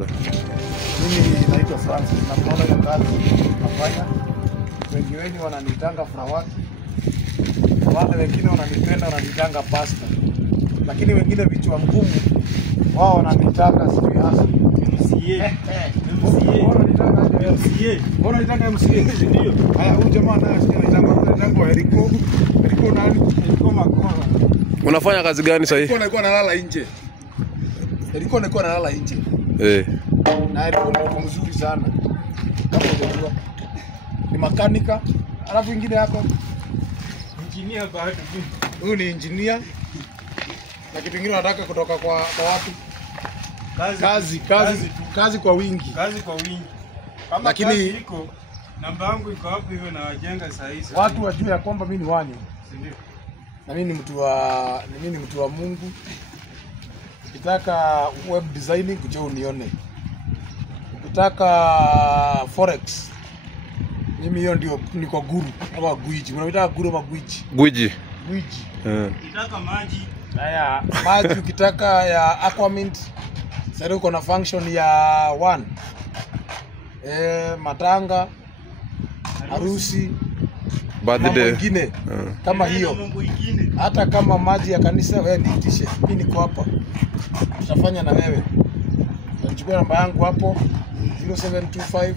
Mimi naitwa Francis na tunaona hiyo kazi nafanya. Wengi wananitanga Frawaki. Wale wengine wananipenda wananitanga pasta. Lakini wengine vichwa ngumu wao wananitanga sijui hasa MCA. Bora nitanga MCA ndio. Haya huyu jamaa naye anatanga Eriko nani? Eriko Makora. Unafanya kazi gani sasa hivi? Eriko analala nje. Eriko analala nje. Na Eriko ni mzuri sana. Kama unajua. Ni makanika, alafu ingine yako engineer bado. Huyu ni engineer. Na kitu kingine nataka kutoka kwa watu. Kazi kwa wingi. Kazi kwa wingi. Kama lakini iko namba yangu iko hapo hiyo na wajenga saa hizi. Watu wajue ya kwamba mimi ni wani. Ndio. Na mimi ni mtu wa Mungu. Ukitaka web designing kuja unione. Ukitaka forex mimi hiyo ndio niko guru ama gwiji. Unaita guru ama gwiji? Gwiji. Ukitaka maji. Haya, maji ukitaka ya Aquamint. Sasa uko na function ya 1. Matanga, harusi, birthday nyingine kama hiyo. Hata kama maji ya kanisa wewe niitishe. Mimi niko hapa. Tutafanya na wewe. Unachukua namba yangu hapo 0725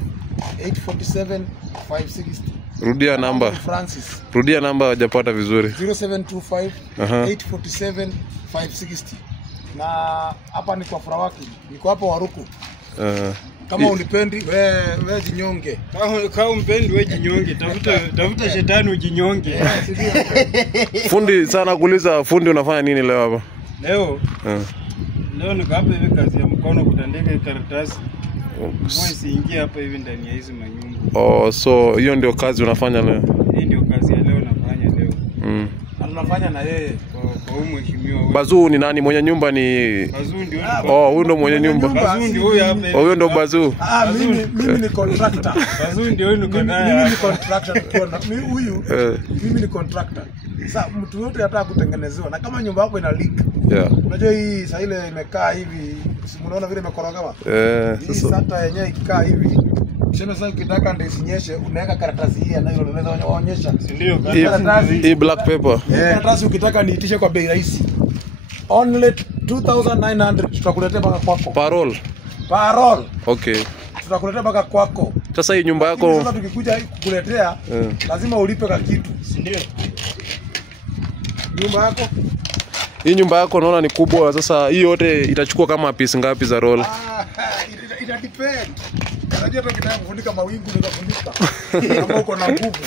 847 560. Rudia namba. Francis. Rudia namba hajapata vizuri. 0725 847 560. Na hapa ni kwa Frawaki. Niko hapa Waruku. Kama unipendi wewe jinyonge. Kama umpendi wewe jinyonge. Tafuta shetani ujinyonge. Fundi sana kuuliza, fundi unafanya nini leo hapa? Leo niko hapa hivi kazi ya mkono kutandika karatasi. Mwezi ingia hapa hivi ndani ya hizo manyumba. So hiyo ndio kazi unafanya leo? Hii ndio kazi ya leo nafanya leo. Tunafanya na yeye kwa mheshimiwa. Bazuu ni nani? Mwenye nyumba ni Bazuu ndio. Huyu ndo mwenye nyumba. Bazuu ndio huyu hapa. Huyo ndo Bazuu. Mimi ni contractor. Bazuu ndio huyu niko naye. Mimi ni contractor tukiona. Mimi ni contractor. Sasa mtu yote anataka kutengenezewa na kama nyumba yako ina leak. Unajua hii sasa ile imekaa hivi, unaona vile imekorogawa. Hii sasa yenyewe ikikaa hivi. Kisha sasa ukitaka ndio isinyeshe, unaweka karatasi hii na hilo unaweza kuonyesha. Ndio. Hii black paper. Karatasi ukitaka niitishe kwa bei rahisi. Only 2900 tutakuletea mpaka kwako. Parole. Okay. Tutakuletea mpaka kwako. Sasa hii nyumba yako sasa tukikuja kukuletea lazima ulipe kwa kitu. Ndio. Nyumba yako? Hii nyumba yako naona ni kubwa. Sasa hii yote itachukua kama piece ngapi za roll? Ita depend. Unajua tu kitaka kufunika mawingu nitafunika. Kama uko na nguvu.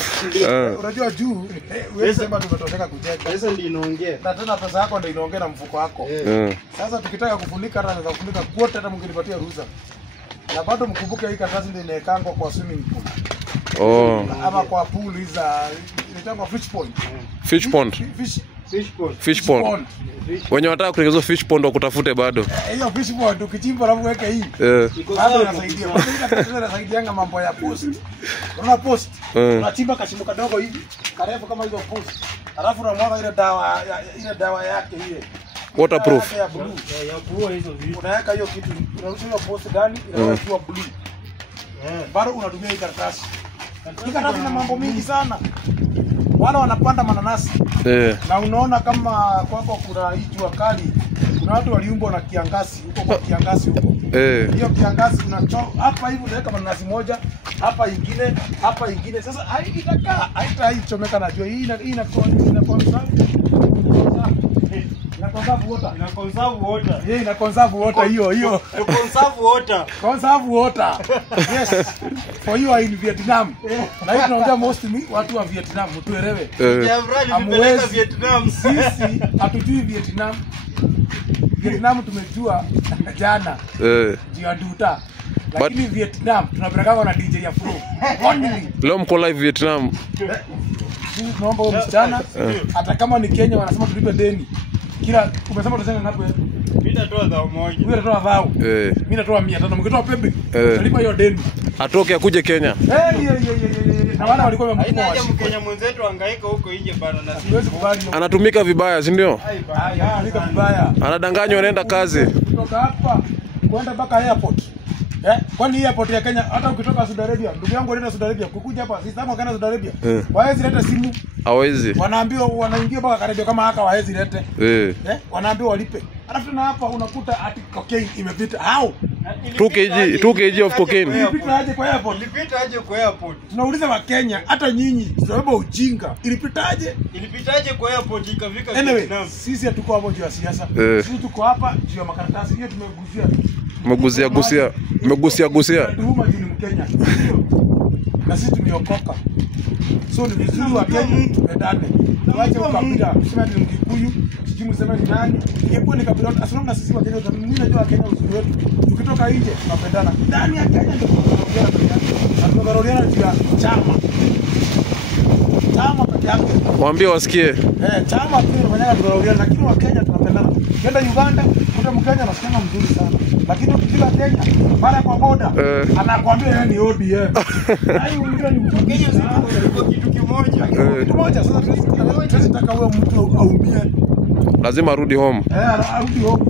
Unajua juu wewe sema tumetosheka kujenga. Pesa ndio inaongea. Na tena pesa yako ndio inaongea na mfuko wako. Sasa tukitaka kufunika hata naweza kufunika kwote hata mngenipatia ruhusa. Na bado mkumbuke hii karatasi ndio inaekangwa kwa swimming pool. Ama kwa pool hizo inaitwa fish pond. Wenye wataka kutengeneza fish pond wakutafute bado. Hiyo fish pond ukichimba alafu weke hii. Bado inasaidia. Bado inasaidia mambo ya post. Unaona post? Unachimba kashimo kadogo hivi, karefu kama hizo post. Alafu unamwaga ile dawa yake ile. Waterproof. Ya blue hizo vitu. Unaweka hiyo kitu, unarusha hiyo post ndani inakuwa blue. Bado unatumia hii karatasi. Hii karatasi ina mambo mingi sana. Wale wanapanda mananasi. Na unaona kama kwako kuna hii jua kali. Kuna watu waliumbwa na kiangazi huko kwa kiangazi huko. Hiyo kiangazi unachoa hapa hivi unaweka mananasi moja, hapa ingine. Sasa haitakaa, haitaichomeka na jua. Hii ina conserve water hiyo. Conserve water. Yes. For you are in Vietnam. Na hiyo tunaongea mostly watu wa Vietnam, tuelewe. Amwezi Vietnam. Sisi hatujui Vietnam. Vietnam tumejua jana. Jia duta. Lakini Vietnam tunapeleka na DJ ya Fro. Only. Leo mko live Vietnam. Naomba huyo msichana hata kama ni Kenya wanasema tulipe deni. Kila umesema tutasema ngapi wewe? Mimi natoa 1,000. Wewe unatoa 1,000. Mimi natoa 500. Mkitoa pepe utalipa hiyo deni. Atoke akuje Kenya. Na wale walikuwa wamemtuma wa Kenya mwenzetu hangaika huko nje bana na siwezi kubali. Anatumika vibaya, si ndio? Anatumika vibaya. Anadanganywa anaenda kazi. Kutoka hapa kwenda mpaka airport Kwani hii airport ya Kenya hata ukitoka Saudi Arabia, ndugu yangu anaenda Saudi Arabia, kukuja hapa sisi kama kana Saudi Arabia. Waezi leta simu. Hawezi. Wanaambiwa wanaingia mpaka Karibia kama haka waezi lete. Wanaambiwa walipe. Alafu na hapa unakuta ati cocaine imepita. How? 2 kg of cocaine. Ilipita aje kwa airport? Ilipita aje kwa airport? Tunauliza wa Kenya, hata nyinyi sababu ujinga. Ilipita aje? Ilipita aje kwa airport ikafika Vietnam? Sisi hatuko hapo juu ya siasa. Sisi tuko hapa juu ya makaratasi. Hiyo tumegusia. Tuhuma juu ni Mkenya. Na sisi tumeokoka. So ni vizuri wa Kenya tupendane. Tuache ukabila. Tuseme ni Mkikuyu, sijui mseme ni nani. Ingekuwa ni kabila. As long as sisi wa Kenya mimi najua Kenya uzuri wetu. Tukitoka nje tunapendana. Ndani ya Kenya ndio tunarodiana juu ya chama. Chama pekee yake. Waambie wasikie. Chama tu tunafanya tunarodiana, lakini wa Kenya tunapendana. Ukienda Uganda, kuta Mkenya anasema mzuri sana. Lakini ukifika Kenya, mara kwa boda, anakuambia yeye ni ODM. Hayo unajua ni Mkenya sio kitu kimoja. Kitu kimoja sasa tunataka wewe mtu aumie. Lazima arudi home. Arudi home.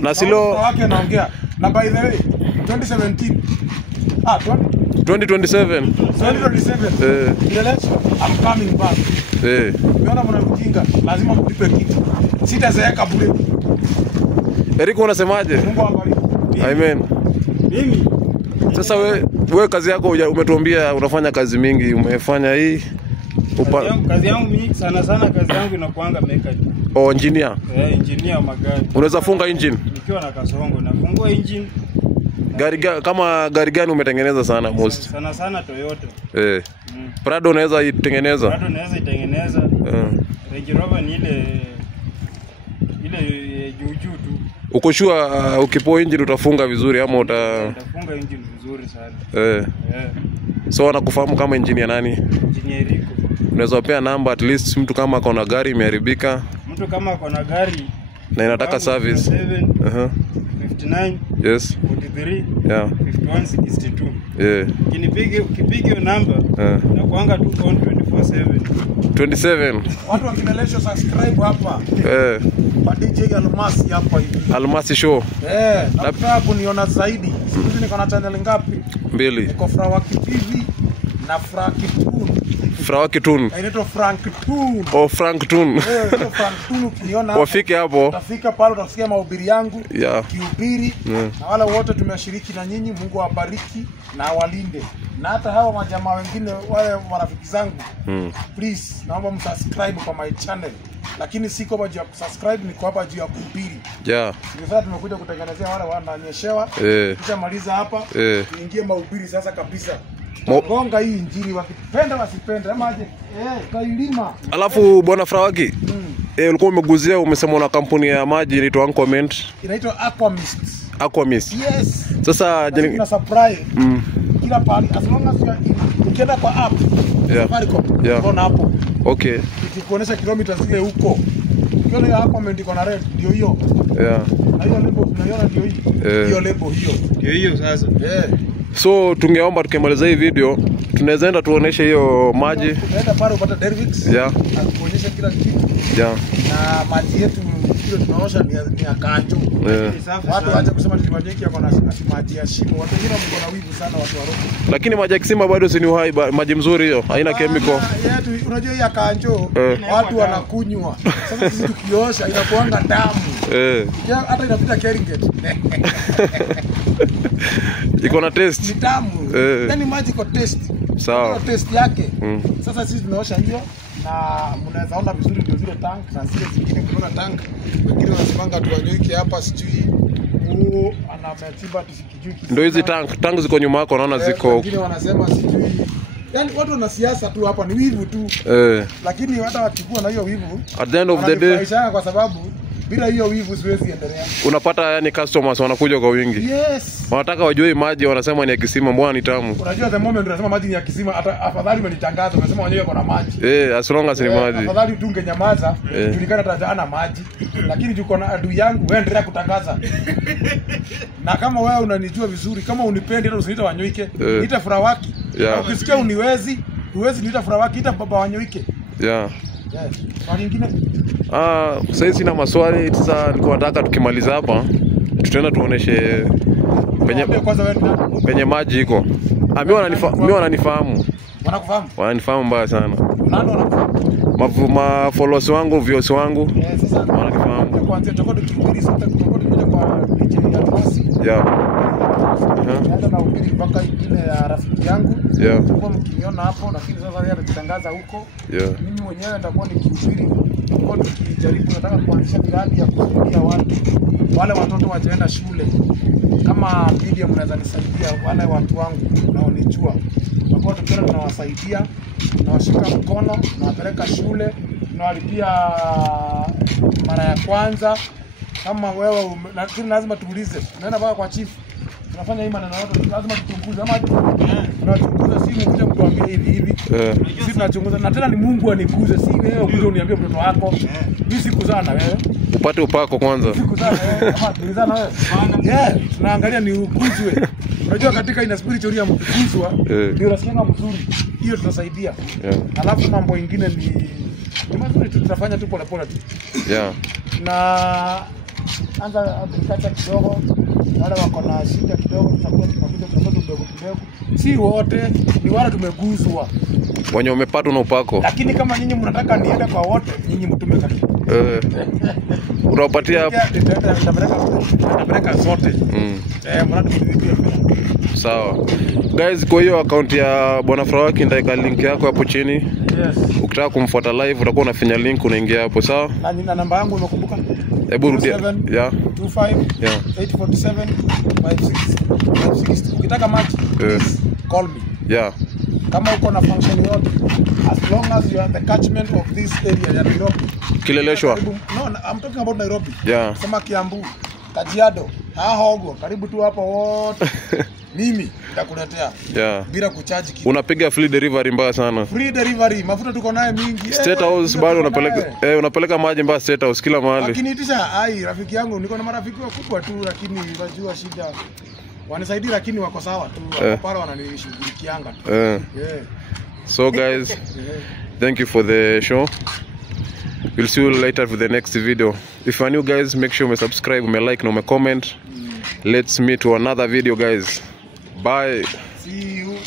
Na silo wake anaongea. Na by the way, 2017. 2027. 2027. I'm coming back. Unaona mwana mjinga, lazima mlipe kitu. Sitazeeka bure. Eriko unasemaje? Mungu awabariki. Amen. Mimi sasa wewe kazi yako umetuambia unafanya kazi mingi, umefanya hii kazi yangu mingi sana kazi yangu inakuanga mechanic. Engineer. Engineer magari. Unaweza funga engine? Nikiwa na kasongo nafungua engine. Gari gani umetengeneza sana most? Sana Toyota. Prado unaweza itengeneza? Prado naweza itengeneza. Range Rover ni ile juu tu. Uko sure ukipoa engine utafunga vizuri ama utafunga engine vizuri sana. So wanakufahamu kama engineer nani? Engineer Rico. Unaweza pea namba at least mtu kama ako na gari imeharibika. Mtu kama ako na gari na inataka service. 59. Yes. 43. 51 Yeah. 62. Ukipiga namba na kuanga tu on 27. Watu wakinelesha subscribe hapa. Kwa DJ Almasi hapa hivi. Almasi show. Nataka kuniona zaidi. Sisi niko na channel ngapi? 2. Niko Frawaki TV na Frawaki Tun. Inaitwa Frank Tun. Frank Tun. Frank Tun ukiniona hapo. Wafike hapo. Utafika pale utasikia mahubiri yangu. Kihubiri. Na wale wote tumeshiriki na nyinyi, Mungu awabariki na awalinde. Na hata hawa majamaa wengine wale marafiki zangu. Please, naomba msubscribe kwa my channel. Lakini siko hapa juu ya kusubscribe, niko hapa juu ya kuhubiri. Ndio sasa tumekuja kutengenezea wale wananyeshewa. Kisha maliza hapa, tuingie mahubiri sasa kabisa. Gonga hii injili wakipenda wasipende ama aje kailima. Alafu bwana Frawaki, ulikuwa umeguzia umesema una kampuni ya maji inaitwa Aquament. Inaitwa Aquamist. Aquamist. Yes. Sasa tuna supply kila pale as long as ukienda kwa app. Unaona hapo. Okay. Ikikuonesha kilomita zile huko. Ukiona hiyo Aquament iko na red ndio hiyo. Na hiyo label tunaiona ndio hiyo. Hiyo label hiyo. Ndio hiyo sasa. So tungeomba tukimaliza hii video tunaweza enda tuoneshe hiyo maji. Tunaenda pale upata Dervix. Na kuonyesha kila kitu. Na maji yetu ile tunaosha ni ya kanjo. Watu waache kusema tuliwajeki yako na maji ya shimo. Watu wengine mko na wivu sana watu wa roho. Lakini maji ya kisima bado si ni uhai, maji mzuri hiyo, haina chemical. Unajua hii ya kanjo watu wanakunywa. Sasa sisi tukiosha inakuanga damu. Hata inapita Keringet. Iko na taste. Ni tamu. Yaani maji iko taste. Sawa. Taste yake. Sasa sisi tunaosha hiyo na mnaweza ona vizuri ndio zile tank na zile zingine kuna tank. Wengine wanasimanga tu wanyoike hapa sijui. Anametiba tusikijui. Ndio hizi tank ziko nyuma yako naona ziko. Wengine wanasema sijui. Yaani watu wana siasa tu hapa ni wivu tu. Lakini hata wakikuwa na hiyo wivu at the end of the day kwa sababu bila hiyo wivu siwezi endelea. Unapata yani customers wanakuja kwa wingi. Yes. Wanataka wajue maji, wanasema ni ya kisima, mbona ni tamu. Unajua the moment unasema maji ni ya kisima, hata afadhali umenitangaza unasema wenyewe kuna maji. As long as ni maji. Afadhali tu ungenyamaza, julikana hata hana maji. Lakini tuko na adui yangu, wewe endelea kutangaza. Na kama wewe unanijua vizuri, kama unipendi hata usiniite Wanyoike, niita Frawaki. Ukisikia huwezi niita Frawaki, ita baba Wanyoike. Swali lingine? Sasa sina maswali, sasa nilikuwa nataka tukimaliza hapa tutaenda tuoneshe Penye kwanza wewe penye maji iko. Mimi wananifahamu. Wanakufahamu? Wananifahamu mbaya sana. Nani wanakufahamu? Ma followers wangu, viewers wangu. Sasa Wananifahamu. kwanza tutakuwa tukihubiri sote kuja kwa DJ ya Tosi. Yeah. Naenda na ubiri mpaka ile ya rafiki yangu. Yeah. Kwa mkiniona hapo, lakini sasa yeye atatangaza huko. Yeah. Mimi mwenyewe nitakuwa nikihubiri. Kwa tukijaribu nataka kuanzisha miradi ya kusaidia watu. Wale watoto wajaenda shule. Kama media mnaweza nisaidia wale watu wangu unaonijua. Kwa tukiona tunawasaidia, tunawashika mkono, tunawapeleka shule, tunawalipia mara ya kwanza. Kama wewe lakini lazima tuulize. Unaenda mpaka kwa chief. Tunafanya hii maneno yote lazima tuchunguze ama tunachunguza si mtu kutuambia hivi. Sisi tunachunguza na tena ni Mungu anikuze si wewe ukuje uniambie mtoto wako. Mimi sikuzaa na wewe. Upate upako kwanza. Sikuzaa na wewe kama tulizaa na wewe. Tunaangalia ni ukuzwe. Unajua katika ina spiritual ya mkuzwa ndio unasikia mzuri. Hiyo tutasaidia. Alafu mambo mengine ni mazuri tutafanya tu pole pole tu. Na anza agriculture kidogo, wale wako na shida kidogo, tutakuja kidogo. Si wote ni wale tumeguzwa. Wenye umepatwa na upako. Lakini kama nyinyi mnataka niende kwa wote, nyinyi mtume kabisa. Unapatia nitapeleka zote. Mradi mlipia. Sawa. Guys, kwa hiyo account ya Bwana Frawaki ndaika link yako hapo chini. Yes. Ukitaka kumfuata live utakuwa unafinya link unaingia hapo, sawa? Na namba yangu umekumbuka? Hebu rudia. 25 847 560. Ukitaka match, call me. Kama uko na function yote, as long as you are the catchment of this area ya Nairobi. Kileleshwa. No, I'm talking about Nairobi. Sema Kiambu, Kajiado, Hogo, karibu tu hapo wote. Mimi nitakuletea. Bila kuchaji kitu. Unapiga free delivery mbaya sana. Free delivery, mafuta tuko naye mingi. State House bado unapeleka maji mbaya State House kila mahali. Lakini itisha rafiki yangu niko na marafiki wakubwa tu lakini unajua shida. Wanisaidia lakini wako sawa tu. Pale wananishughulikianga tu. So guys, thank you for the show. We'll see you later for the next video. If you are new guys, make sure you subscribe, like, and comment. Let's meet to another video guys. Bye. See you.